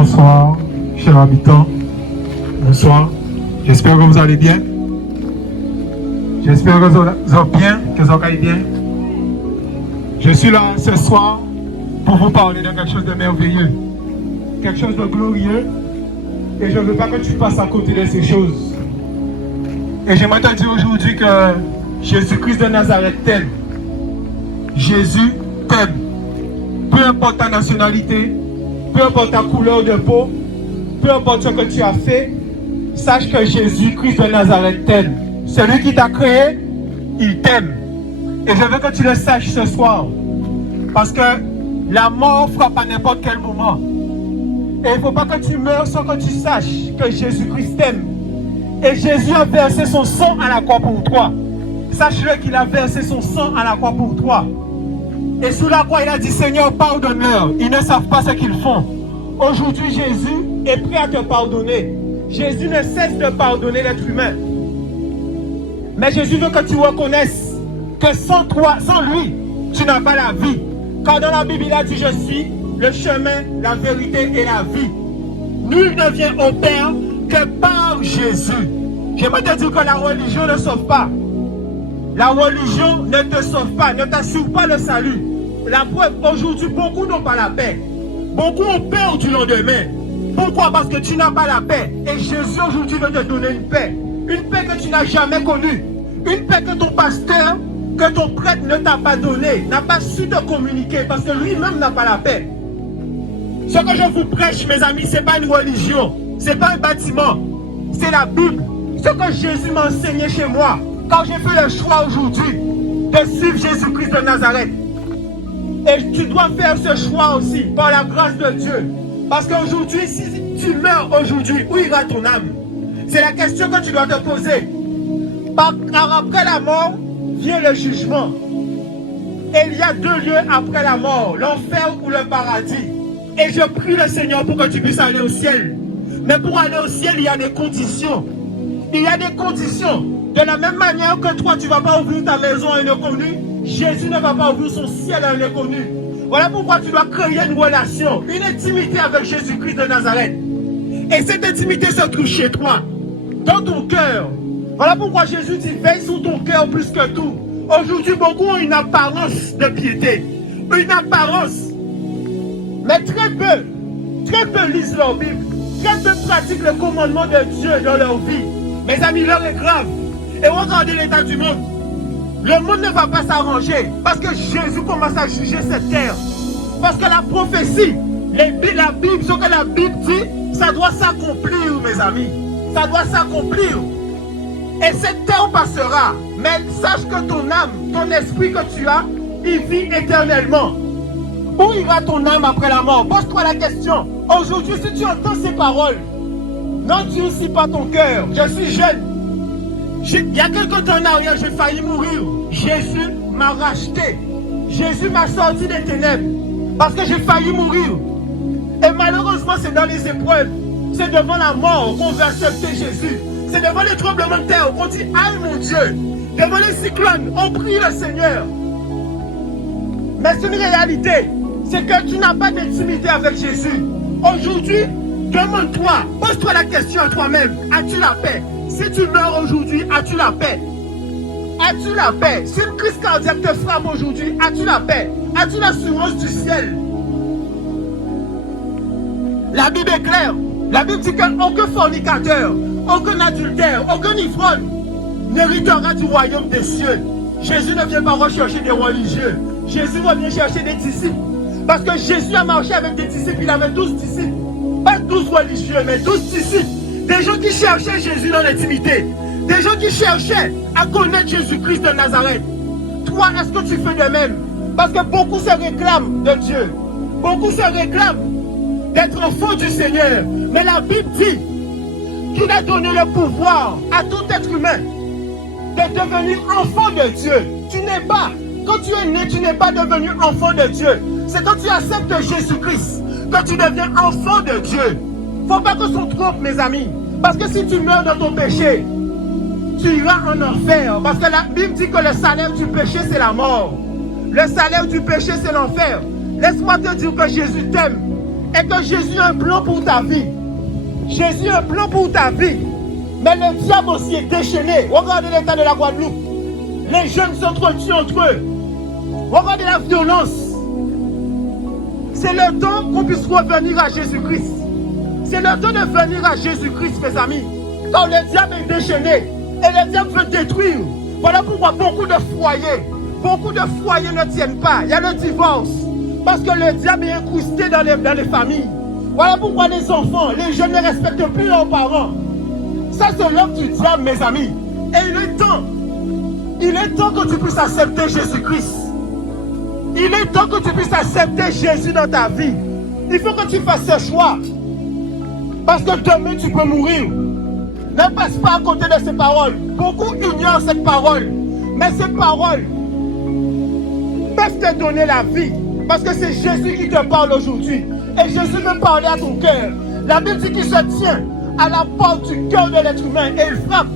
Bonsoir, chers habitants. Bonsoir. J'espère que vous allez bien. J'espère que vous allez bien, que vous allez bien. Je suis là ce soir pour vous parler de quelque chose de merveilleux, quelque chose de glorieux. Et je ne veux pas que tu passes à côté de ces choses. Et j'aimerais te dire aujourd'hui que Jésus-Christ de Nazareth t'aime. Jésus t'aime. Peu importe ta nationalité, peu importe ta couleur de peau, peu importe ce que tu as fait, sache que Jésus-Christ de Nazareth t'aime. Celui qui t'a créé, il t'aime. Et je veux que tu le saches ce soir. Parce que la mort frappe à n'importe quel moment. Et il ne faut pas que tu meurs sans que tu saches que Jésus-Christ t'aime. Et Jésus a versé son sang à la croix pour toi. Sache-le qu'il a versé son sang à la croix pour toi. Et sous la croix, il a dit, Seigneur, pardonne-leur. Ils ne savent pas ce qu'ils font. Aujourd'hui, Jésus est prêt à te pardonner. Jésus ne cesse de pardonner l'être humain. Mais Jésus veut que tu reconnaisses que sans toi, sans lui, tu n'as pas la vie. Car dans la Bible, il a dit, je suis le chemin, la vérité et la vie. Nul ne vient au Père que par Jésus. J'aimerais te dire que la religion ne sauve pas. La religion ne te sauve pas, ne t'assure pas le salut. La preuve, aujourd'hui, beaucoup n'ont pas la paix. Beaucoup ont peur du lendemain. Pourquoi? Parce que tu n'as pas la paix. Et Jésus aujourd'hui veut te donner une paix. Une paix que tu n'as jamais connue. Une paix que ton pasteur, que ton prêtre ne t'a pas donnée, n'a pas su te communiquer parce que lui-même n'a pas la paix. Ce que je vous prêche, mes amis, ce n'est pas une religion. Ce n'est pas un bâtiment. C'est la Bible. Ce que Jésus m'a enseigné chez moi. Quand j'ai fait le choix aujourd'hui de suivre Jésus-Christ de Nazareth. Et tu dois faire ce choix aussi par la grâce de Dieu. Parce qu'aujourd'hui, si tu meurs aujourd'hui, où ira ton âme? C'est la question que tu dois te poser. Car après la mort, vient le jugement. Et il y a deux lieux après la mort, l'enfer ou le paradis. Et je prie le Seigneur pour que tu puisses aller au ciel. Mais pour aller au ciel, il y a des conditions. Il y a des conditions. De la même manière que toi, tu ne vas pas ouvrir ta maison à un inconnu, Jésus ne va pas ouvrir son ciel à un inconnu. Voilà pourquoi tu dois créer une relation, une intimité avec Jésus-Christ de Nazareth. Et cette intimité se trouve chez toi, dans ton cœur. Voilà pourquoi Jésus dit, veille sur ton cœur plus que tout. Aujourd'hui, beaucoup ont une apparence de piété, une apparence. Mais très peu lisent leur Bible, très peu pratiquent le commandement de Dieu dans leur vie. Mes amis, l'heure est grave. Et regardez l'état du monde. Le monde ne va pas s'arranger parce que Jésus commence à juger cette terre. Parce que la prophétie, la Bible, ce que la Bible dit, ça doit s'accomplir, mes amis. Ça doit s'accomplir. Et cette terre passera. Mais sache que ton âme, ton esprit que tu as, il vit éternellement. Où ira ton âme après la mort? Pose-toi la question. Aujourd'hui, si tu entends ces paroles, n'endurcis pas ton cœur. Je suis jeune. Il y a quelque temps en arrière, j'ai failli mourir. Jésus m'a racheté. Jésus m'a sorti des ténèbres. Parce que j'ai failli mourir. Et malheureusement, c'est dans les épreuves. C'est devant la mort qu'on veut accepter Jésus. C'est devant les tremblements de terre qu'on dit, aïe mon Dieu. Devant les cyclones, on prie le Seigneur. Mais c'est une réalité. C'est que tu n'as pas d'intimité avec Jésus. Aujourd'hui, demande-toi, pose-toi la question à toi-même. As-tu la paix? Si tu meurs aujourd'hui, as-tu la paix? As-tu la paix? Si une crise cardiaque te frappe aujourd'hui, as-tu la paix? As-tu l'assurance du ciel? La Bible est claire. La Bible dit qu'aucun fornicateur, aucun adultère, aucun ivrogne n'héritera du royaume des cieux. Jésus ne vient pas rechercher des religieux. Jésus vient chercher des disciples. Parce que Jésus a marché avec des disciples, il avait 12 disciples. Pas 12 religieux, mais 12 disciples. Des gens qui cherchaient Jésus dans l'intimité. Des gens qui cherchaient à connaître Jésus-Christ de Nazareth. Toi, est-ce que tu fais de même? Parce que beaucoup se réclament de Dieu. Beaucoup se réclament d'être enfant du Seigneur. Mais la Bible dit qu'il a donné le pouvoir à tout être humain de devenir enfant de Dieu. Tu n'es pas, quand tu es né, tu n'es pas devenu enfant de Dieu. C'est quand tu acceptes Jésus-Christ que tu deviens enfant de Dieu. Il ne faut pas que ça se trompe, mes amis. Parce que si tu meurs dans ton péché, tu iras en enfer. Parce que la Bible dit que le salaire du péché, c'est la mort. Le salaire du péché, c'est l'enfer. Laisse-moi te dire que Jésus t'aime. Et que Jésus a un plan pour ta vie. Jésus a un plan pour ta vie. Mais le diable aussi est déchaîné. Regardez l'état de la Guadeloupe. Les jeunes s'entretuent entre eux. Regardez la violence. C'est le temps qu'on puisse revenir à Jésus-Christ. C'est le temps de venir à Jésus-Christ, mes amis. Quand le diable est déchaîné et le diable veut détruire. Voilà pourquoi beaucoup de foyers ne tiennent pas. Il y a le divorce. Parce que le diable est incrusté dans les familles. Voilà pourquoi les enfants, les jeunes ne respectent plus leurs parents. Ça, c'est l'œuvre du diable, mes amis. Et il est temps que tu puisses accepter Jésus-Christ. Il est temps que tu puisses accepter Jésus dans ta vie. Il faut que tu fasses ce choix. Parce que demain, tu peux mourir. Ne passe pas à côté de ces paroles. Beaucoup ignorent cette parole. Mais ces paroles peuvent te donner la vie. Parce que c'est Jésus qui te parle aujourd'hui. Et Jésus veut parler à ton cœur. La Bible dit qu'il se tient à la porte du cœur de l'être humain et il frappe.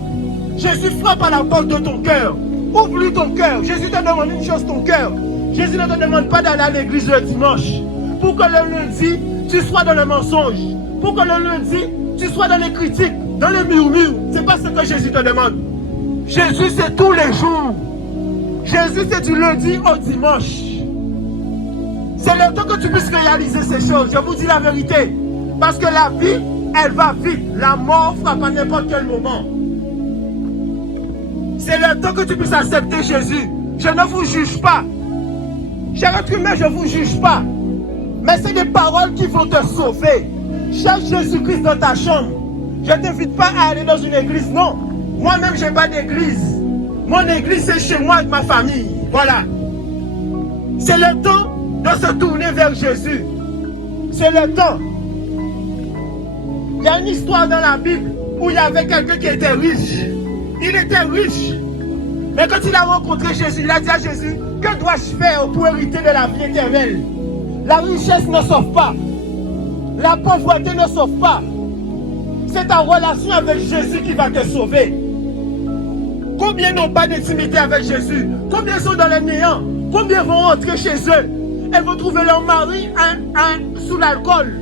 Jésus frappe à la porte de ton cœur. Ouvre-lui ton cœur. Jésus te demande une chose, ton cœur. Jésus ne te demande pas d'aller à l'église le dimanche. Pour que le lundi, tu sois dans le mensonge. Pour que le lundi, tu sois dans les critiques, dans les murmures. Ce n'est pas ce que Jésus te demande. Jésus, c'est tous les jours. Jésus, c'est du lundi au dimanche. C'est le temps que tu puisses réaliser ces choses. Je vous dis la vérité. Parce que la vie, elle va vite. La mort frappe à n'importe quel moment. C'est le temps que tu puisses accepter Jésus. Je ne vous juge pas. Cher être humain, je ne vous juge pas. Mais c'est des paroles qui vont te sauver. Cherche Jésus-Christ dans ta chambre. Je ne t'invite pas à aller dans une église. Non. Moi-même, je n'ai pas d'église. Mon église, c'est chez moi avec ma famille. Voilà. C'est le temps de se tourner vers Jésus. C'est le temps. Il y a une histoire dans la Bible où il y avait quelqu'un qui était riche. Il était riche. Mais quand il a rencontré Jésus, il a dit à Jésus, que dois-je faire pour hériter de la vie éternelle? La richesse ne sauve pas. La pauvreté ne sauve pas. C'est ta relation avec Jésus qui va te sauver. Combien n'ont pas d'intimité avec Jésus? Combien sont dans le néant? Combien vont rentrer chez eux? Elles vont trouver leur mari sous l'alcool.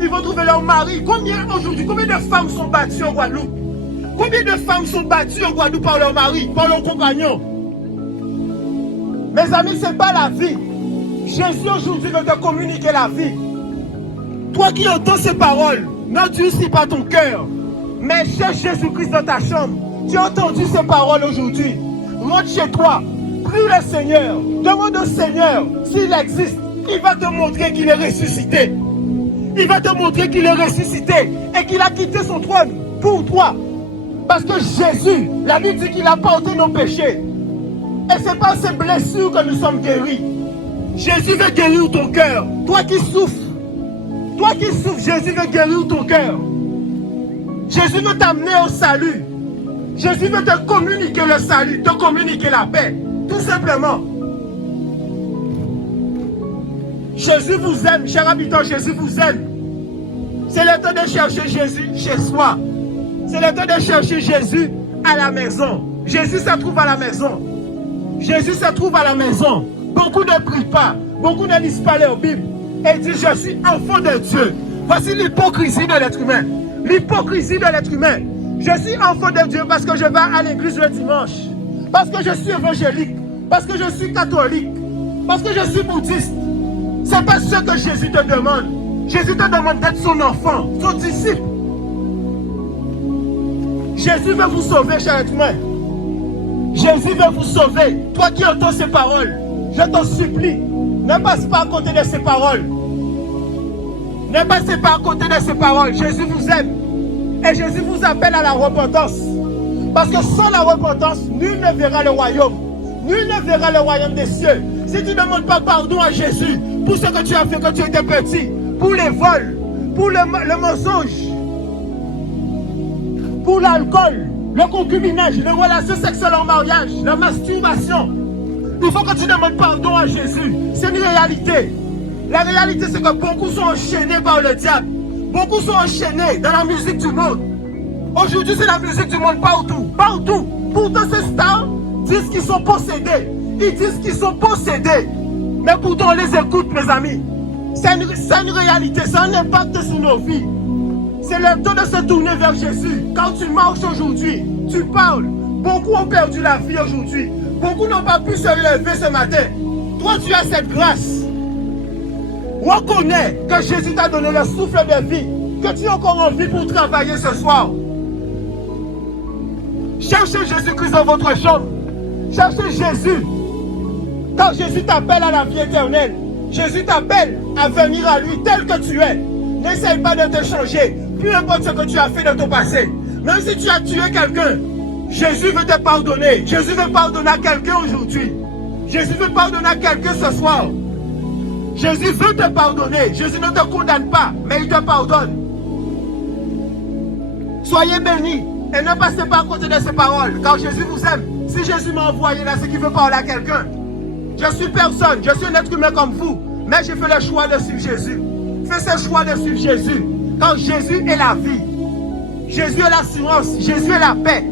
Ils vont trouver leur mari. Combien aujourd'hui, combien de femmes sont battues en Guadeloupe? Combien de femmes sont battues en Guadeloupe par leur mari, par leur compagnon? Mes amis, ce n'est pas la vie. Jésus aujourd'hui veut te communiquer la vie. Toi qui entends ces paroles, n'endurcis pas ton cœur, mais cherche Jésus-Christ dans ta chambre. Tu as entendu ces paroles aujourd'hui. Rentre chez toi, prie le Seigneur, demande au Seigneur s'il existe. Il va te montrer qu'il est ressuscité. Il va te montrer qu'il est ressuscité et qu'il a quitté son trône pour toi. Parce que Jésus, la Bible dit qu'il a porté nos péchés. Et ce n'est pas ces blessures que nous sommes guéris. Jésus veut guérir ton cœur. Toi qui souffres, Jésus veut guérir ton cœur. Jésus veut t'amener au salut. Jésus veut te communiquer le salut, te communiquer la paix. Tout simplement. Jésus vous aime, cher habitant, Jésus vous aime. C'est le temps de chercher Jésus chez soi. C'est le temps de chercher Jésus à la maison. Jésus se trouve à la maison. Jésus se trouve à la maison. Beaucoup ne prient pas. Beaucoup ne lisent pas leur Bible. Et disent, je suis enfant de Dieu. Voici l'hypocrisie de l'être humain. L'hypocrisie de l'être humain. Je suis enfant de Dieu parce que je vais à l'église le dimanche. Parce que je suis évangélique. Parce que je suis catholique. Parce que je suis bouddhiste. Ce n'est pas ce que Jésus te demande. Jésus te demande d'être son enfant, son disciple. Jésus veut vous sauver, cher être humain. Jésus veut vous sauver. Toi qui entends ces paroles, je t'en supplie, ne passe pas à côté de ces paroles. Ne passez pas à côté de ces paroles. Jésus vous aime. Et Jésus vous appelle à la repentance. Parce que sans la repentance, nul ne verra le royaume. Nul ne verra le royaume des cieux. Si tu ne demandes pas pardon à Jésus pour ce que tu as fait quand tu étais petit, pour les vols, pour le mensonge, pour l'alcool, le concubinage, les relations sexuelles en mariage, la masturbation, il faut que tu demandes pardon à Jésus. C'est une réalité. La réalité, c'est que beaucoup sont enchaînés par le diable. Beaucoup sont enchaînés dans la musique du monde. Aujourd'hui, c'est la musique du monde partout. Partout. Pourtant, ces stars disent qu'ils sont possédés. Ils disent qu'ils sont possédés. Mais pourtant, on les écoute, mes amis. C'est une réalité, c'est un impact sur nos vies. C'est le temps de se tourner vers Jésus. Quand tu marches aujourd'hui, tu parles. Beaucoup ont perdu la vie aujourd'hui. Beaucoup n'ont pas pu se lever ce matin. Toi, tu as cette grâce. Reconnais que Jésus t'a donné le souffle de vie, que tu as encore envie pour travailler ce soir. Cherchez Jésus-Christ dans votre chambre. Cherchez Jésus. Quand Jésus t'appelle à la vie éternelle, Jésus t'appelle à venir à lui tel que tu es. N'essaye pas de te changer, peu importe ce que tu as fait dans ton passé. Même si tu as tué quelqu'un, Jésus veut te pardonner. Jésus veut pardonner à quelqu'un aujourd'hui. Jésus veut pardonner à quelqu'un ce soir. Jésus veut te pardonner. Jésus ne te condamne pas, mais il te pardonne. Soyez bénis et ne passez pas à côté de ces paroles, car Jésus vous aime. Si Jésus m'a envoyé là, c'est qu'il veut parler à quelqu'un. Je suis personne, je suis un être humain comme vous, mais j'ai fait le choix de suivre Jésus. Fais ce choix de suivre Jésus, car Jésus est la vie. Jésus est l'assurance, Jésus est la paix.